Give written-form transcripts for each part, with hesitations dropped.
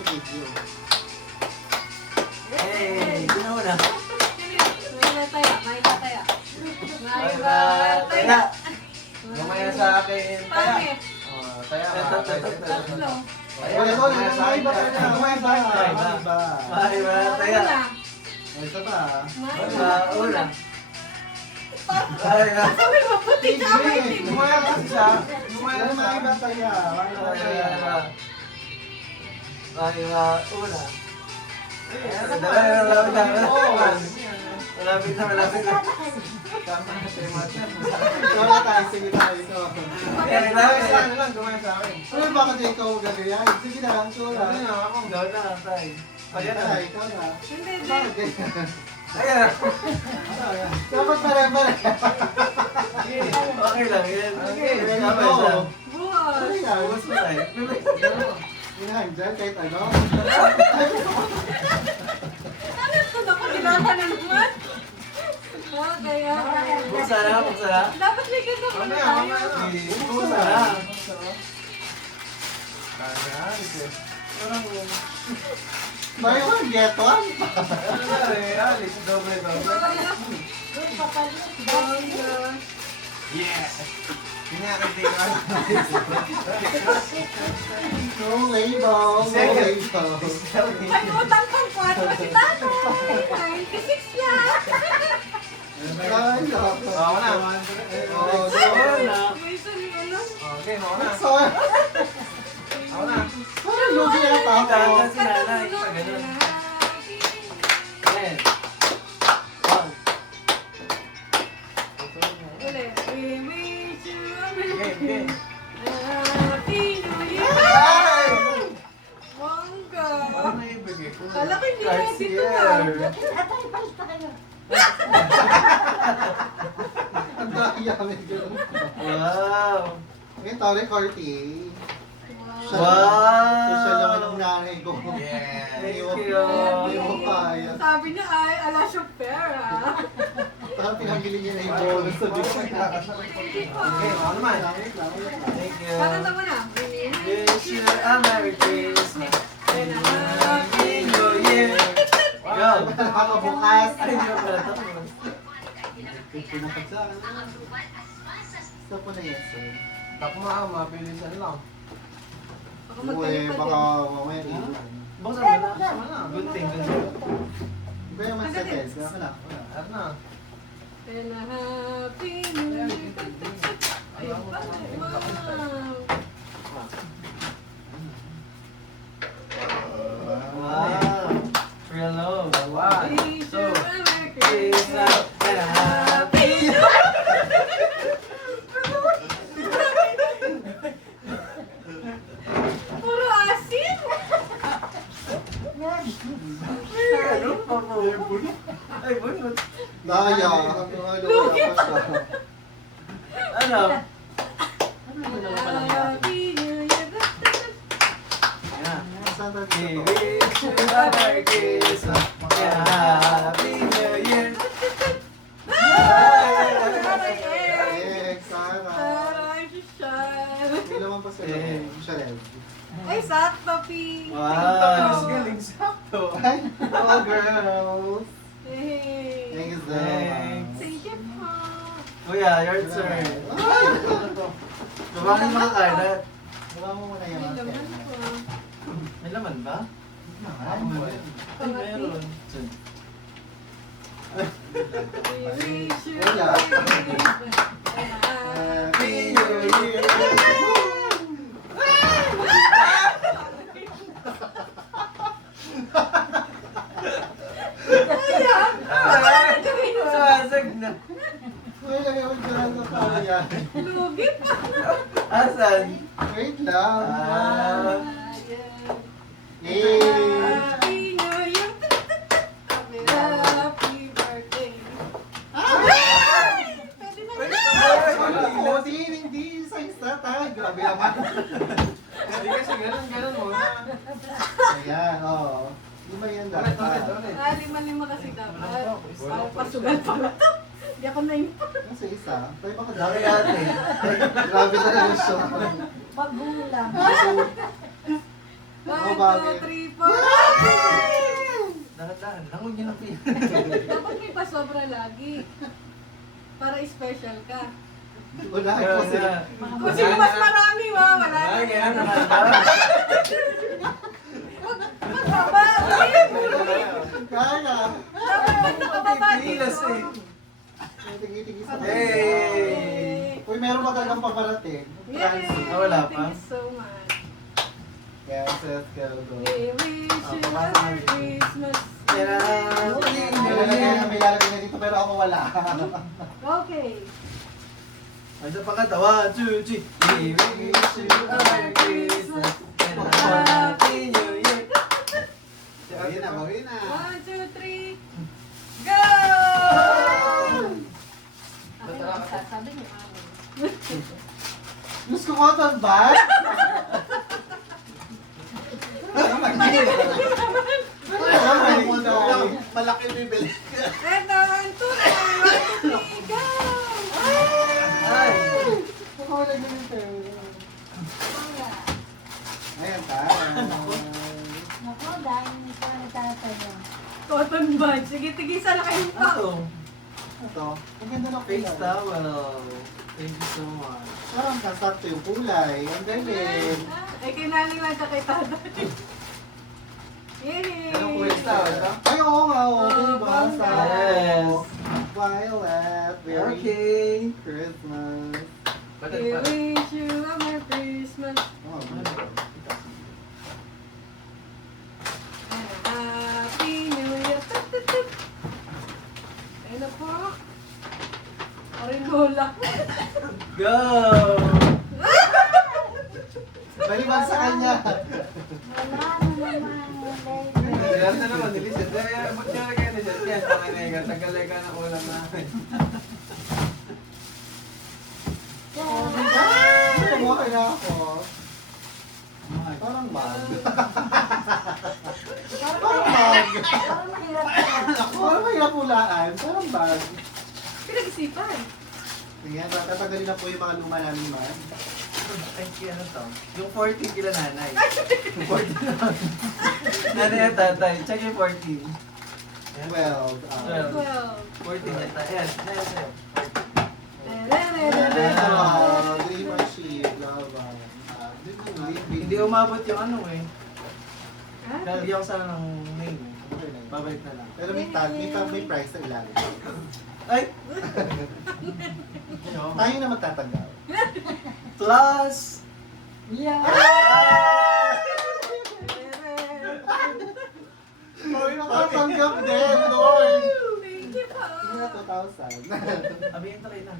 sa video. Hey, sino mo na? May taya, may taya. May Taya. taya. Lumaya sa akin. Taya. Bakit? Taya. Tatlo. Wala ko, may iba tayo na. May iba. May iba. Taya. Una. May isa pa. May Una. Una. Ay, na. Sabi mo, puti ka ako itim. Lumaya kasi siya. Lumaya na may iba tayo. May iba tayo. May iba. Una. Malapit na. Tama na tayo matya. Wala tayo, sige tayo ito. Lumaya sa akin lang, lumaya sa akin. Ano bakit ikaw gagayan? Sige na lang, ito lang. Ano na, akong gawin na lang tayo. Ayan na. Ikaw na. Hindi, hindi. Bakit ganyan? Ayan. Dapat pare-pare. Okay lang yan. Okay. Tama Oo. siya. Buwas. Ano yan? Bukas mo tayo. Hinahandyan kahit ano. Ano ito? Naku, nilala na naman. Oh, kaya. Buksa na, buksa na. Dapat may ganda mo na tayo. Buksa na. Buy one, get one. Alis, doble. Yes! Pinakatikan. No label, no label. May utang pang 4 si tatay. 96 yan. Ay, dapat. Ako na. Oo, na. May isa ni ano. Okay, ako na. Sorry. Ako na. Sorry, lugi na Tama tayo. si nanay. Pag ganun. Ten. One. Ulit. We wish you a Game. Happy New Year. Ay! Bongga. Ano na ibigay ko? Kala ko hindi Cards ready to here. Ang daya may ganun. Wow! Okay, Tore Corti. Wow! Social naman yung nanay ko. Yeah! Hindi Thank mo- hindi you! mo kaya. Sabi niya ay ala chauffeur ah. Parang pinabili niya na yung bonus sa big. Okay, ako naman. Thank you. Kakanta mo na. Wish you a Merry Christmas and a Happy New Year. Go! Nakakabukas. Ay, joke lang. Pinapagsakan. Stop mo na yan, sir. Baka mabilisan lang. Baka Uwe, magkalipad baka yan. mamaya iwan. Buksan mo na. Buksan mo na. Good thing. Good thing. Iba yung mas settle. Kaya ka na. At na. And a Happy New Year. Ayun pa. Wow. Wow! Real low. One, Wish you two, a Merry three, Christmas and a Happy New Puro asin. Ano pa po? Ay, bunot. Daya. Lugi pa siya. Ano? Ano yung ginawa pa lang natin? Happy New Year. Ayan. Saan tayo We dito? wish you a Merry Christmas and a Happy New Year. Eh, Sara. Aray, Shishar. Hindi naman pa sila. Eh. Sharel. Ay, sakto, Pi. Wow! Galing sakto. Ay, oh girls. Hey. Thank you so Thanks. much. Thank you po. Kuya, your turn. Ay, ano to? Tumangin mga kainat. Gawa mo muna yung May mga laman po. May laman ba? Ay, Ay, meron. We wish you Wala. a Merry Christmas and a Happy Happy New Year. Masag na. Ay, lagay ko dyan sa kaya. Lugi pa. Asan? Wait lang. Ah. Yay! Happy New Year. Happy birthday. Pwede na. Hindi, size na tayo. Grabe naman. Hindi kasi ganun muna. Ayan, oo. Lima yan Ulit. dapat. Lima-lima kasi dapat. Parang pasugal pa na to. Hindi ako na yun. Nasa isa. Tayo baka Laki ate. Grabe talaga siya. Magulang. 1, bagay. 2, 3, 4. Dahan-dahan lang, huwag niyo na pin. Dapat may pasobra lagi. Para special ka. Wala ko sila. Kung sino mas marami, wala na. Yan, Magbaba. Kaya. Dapat nakababati. Pilas eh. Tigi-tigi sa Yay! Uy, meron ba talagang paparating? Yay! Ah, wala pa? Thank you so much. Yes, let's go. We wish you a Merry Christmas. May lalagay na dito pero ako wala. Okay. Ano pa kanta? 1, 2, 3. We wish you a Merry Christmas and a Happy New Year. Bawin na, bawin na. 1, 2, 3. Go! Ako yung magsasabi niyo amin. Diyos ko mga ba? Malaki bibili. And 1, 2, 3. 1, 2, 3. Go! Ay! Wala ganito. Ayan ta. Naku, dahil hindi ko nagtatayo. Cotton bud. Sige, tigisa na kayong pa. Ano? Ito. Ang ganda ng Face kulay. towel. Thank you so much. Parang kasakto yung kulay. Ang galing. Ay, kinaling lang ka kay tatay. Yay! Anong kulay towel? Ay, oo nga. Oo, Oh, basa. Yes. Violet. Very Okay. Christmas. We wish you a Merry Christmas. Oh, and a Happy New Year. Tup, tup, tup. Ayun na po. Arinola. Go! Baliban sa kanya. Wala na naman. Yan na naman, nilisip. Ba't niya lagay na dyan? Yan, panganay ka. Tagalay ka ng ulam namin. Kumuha na ako. Parang mag. Parang mag. Parang mahirap ka. Parang mahirap hulaan. Parang bag. Pinag-isipan. Tingnan, tatagalin na po yung mga luma namin man. Ay, ano to? Yung 14 kila nanay. Yung 14 na. Nanay at tatay. Check yung 14. Yan. 12. 12. 14 yan. Ayan, ayan sa'yo. Dreamer sheet. Lava. Hindi umabot yung ano eh. Ha? Nalagyan ko sana ng name eh. Babalik na lang. Pero may tag, may price sa ilalim. Ay! Tayo na magtatanggap. Plus! Yeah. Lord, nakatanggap din, Lord. Thank you po. Hindi na 2,000. Abihin to kayo na.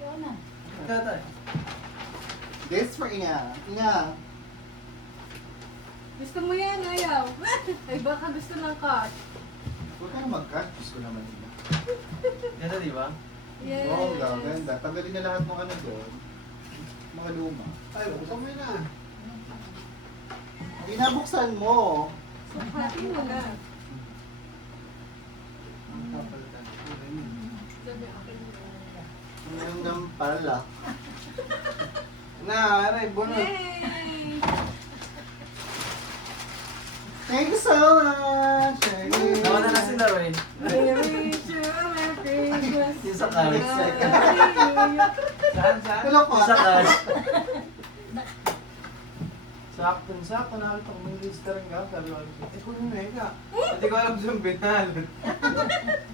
Ikaw na. Ikaw tayo. This for Ina. Ina. Gusto mo yan, ayaw. Ay, baka gusto ng cut. Huwag ka na mag-cut. Gusto ko naman Ina. Ganda di ba? Yes. Oo, ganda. Tanggalin na lahat ng ano doon. Mga luma. Ay, buksan mo na. Binabuksan mo. Happy mo na. Ang kapal ka. Sabi, okay mo. Ang ng pala. Na, aray, bunot. Yay! Thank you so much. Nauna na sila, Ray. We wish you a Merry Christmas. Yung sa cars. Hallelujah. Saan, saan? Hello po. Yung sa cars. Sakto, nakita ko may lister nga. Sabi ko, kunin mo ka. Hindi ko alam saan binalot.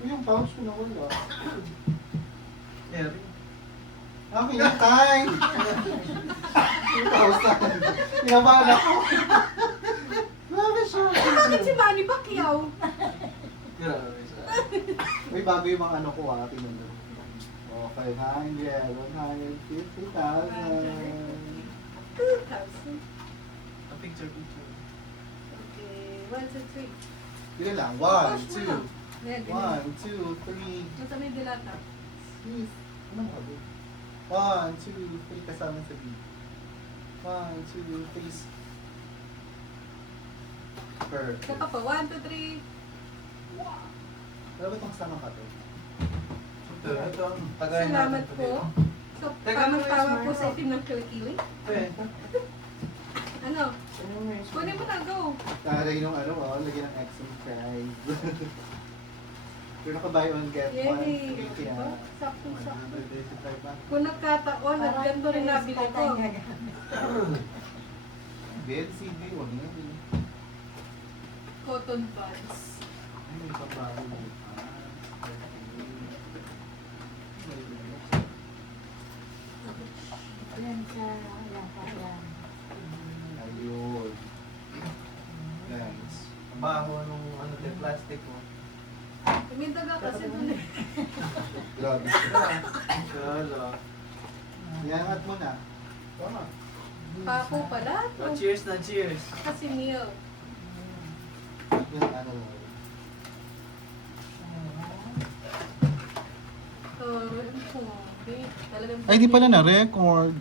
Yung pouch ko na wala. Eri. Okay, yung time. 2,000. Pinabahan ako. Grabe siya. Bakit si Manny Pacquiao? Grabe siya. Uy, bago yung mga ano ko tingnan mo. Oh, 500, 150,000. 2,000. A picture. Okay, 1, 2, 3. Yun lang. 1, 2. 1, 2, 3. Nasa may dilata. Please. Ano ba? 1, 2, 3 kasama sa B. 1, 2, 3. Perfect. Isa pa po, 1, 2, 3. Ano ba itong kasama ka to? Ito, tagayin Salamat natin po. So, Teka, tamang-tama ano po yung sa itim ng kilikili. Eh, Ano? Kunin mo na, go. Lagay nung ano, lagyan ng Exxon fries. Pero naka-buy one get one. Yay! Kaya, Diba? Sakto-sakto. 125 ba? Kung nagkataon, at ganito rin nabili ko. Bed, CD, wag na. Cotton buds. Ay, may pabaho mo. Yan sa lakaran. Ayun. Nice. Ang baho nung ano, yung plastic mo. Tumindag ako kasi dun eh. Grabe siya. Kala. Iangat mo na. Tama. Pako pala. Oh, cheers na, cheers. Kasi milk. Yung ano. So, talagang Ay, di pala na-record.